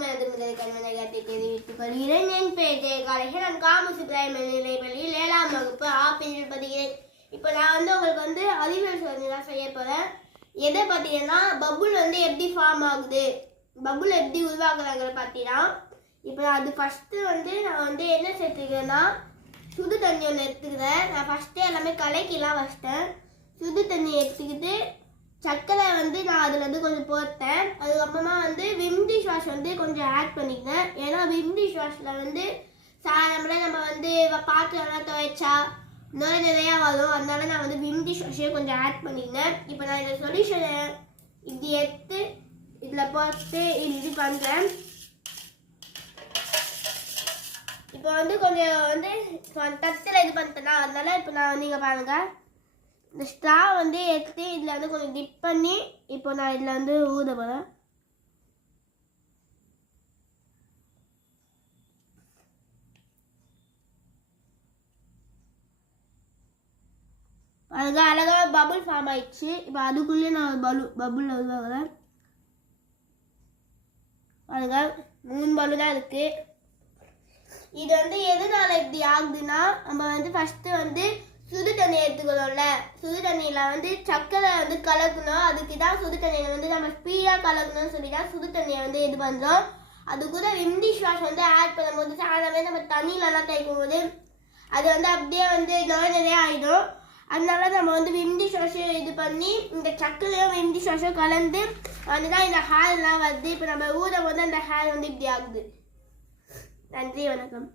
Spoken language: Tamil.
அனைவருக்கும் எனது முதல் கல்வியை தெரிவித்துக் கொள்கிறேன். என் பெயர் ஜெயகாலேஷன். நான் காமர்ஸ் பிரைமரி நிலைப்பள்ளியில் 7ஆம் வகுப்பு ஆப்பிரில் படிக்கிறேன். இப்போ நான் உங்களுக்கு அறிவியல் சோதனை தான் செய்ய போகிறேன். எதை பார்த்தீங்கன்னா பபுள் எப்படி ஃபார்ம் ஆகுது, பபுள் எப்படி உருவாக்குறாங்க பார்த்தீங்கன்னா, இப்போ அது ஃபஸ்ட்டு நான் என்ன சேர்த்துக்கிறேன்னா சுடு தண்ணி ஒன்று எடுத்துக்கிறேன். நான் ஃபஸ்ட்டு எல்லாமே கலக்கிலாம் வச்சிட்டேன். சுடு தண்ணி எடுத்துக்கிட்டு சர்க்கரை நான் அதில் கொஞ்சம் போட்டேன். அதுக்கப்புறமா விம் டிஷ் வாஷ் கொஞ்சம் ஆட் பண்ணிக்கிறேன். ஏன்னா விம் டிஷ் வாஷில் சாதாரண நம்ம பாத்திரம்லாம் துவைச்சா நிறையா வரும். அதனால நான் விம் டிஷ் வாஷையும் கொஞ்சம் ஆட் பண்ணிக்கிறேன். இப்போ நான் இந்த சொல்யூஷனை இப்படி எடுத்து இதில் போட்டு இப்படி பண்ணுறேன். இப்போ கொஞ்சம் தட்டில் இது பண்ணிட்டேன்னா அதனால இப்போ நான் இங்கே பாருங்கள், இந்த ஸ்ட்ரா எடுத்து இதில் கொஞ்சம் டிப் பண்ணி இப்போ நான் இதில் ஊத போகிறேன். அதுக்கு அழகாக பபுள் ஃபார்ம் ஆயிடுச்சு. இப்போ அதுக்குள்ளேயே நான் பபுள் உருவாகிறேன். பாருங்க 3 பலூன் தான் இருக்குது. இது எதனால இப்படி ஆகுதுன்னா, நம்ம ஃபஸ்ட்டு சுடு தண்ணி எடுத்துக்கணும்ல, சுடு தண்ணியில் சர்க்கரை கலக்கணும். அதுக்கு தான் சுடு தண்ணியில் நம்ம ஸ்பீடாக கலக்கணும்னு சொல்லி தான் சுடு தண்ணியை இது பண்ணுறோம். அது கூட விம் டிஷ் வாஷ் ஆட் பண்ணும்போது சாதாரண நம்ம தண்ணியிலலாம் தேய்க்கும் போது அது அப்படியே நிறைய ஆகிடும். அதனால நம்ம விம் டிஷ் வாஷ் இது பண்ணி இந்த சர்க்கரையும் விம் டிஷ் வாஷும் கலந்து அதுதான் இந்த ஹேர்லாம் வருது. இப்போ நம்ம ஊதும் போது அந்த ஹேர் இப்படி ஆகுது. நன்றி, வணக்கம்.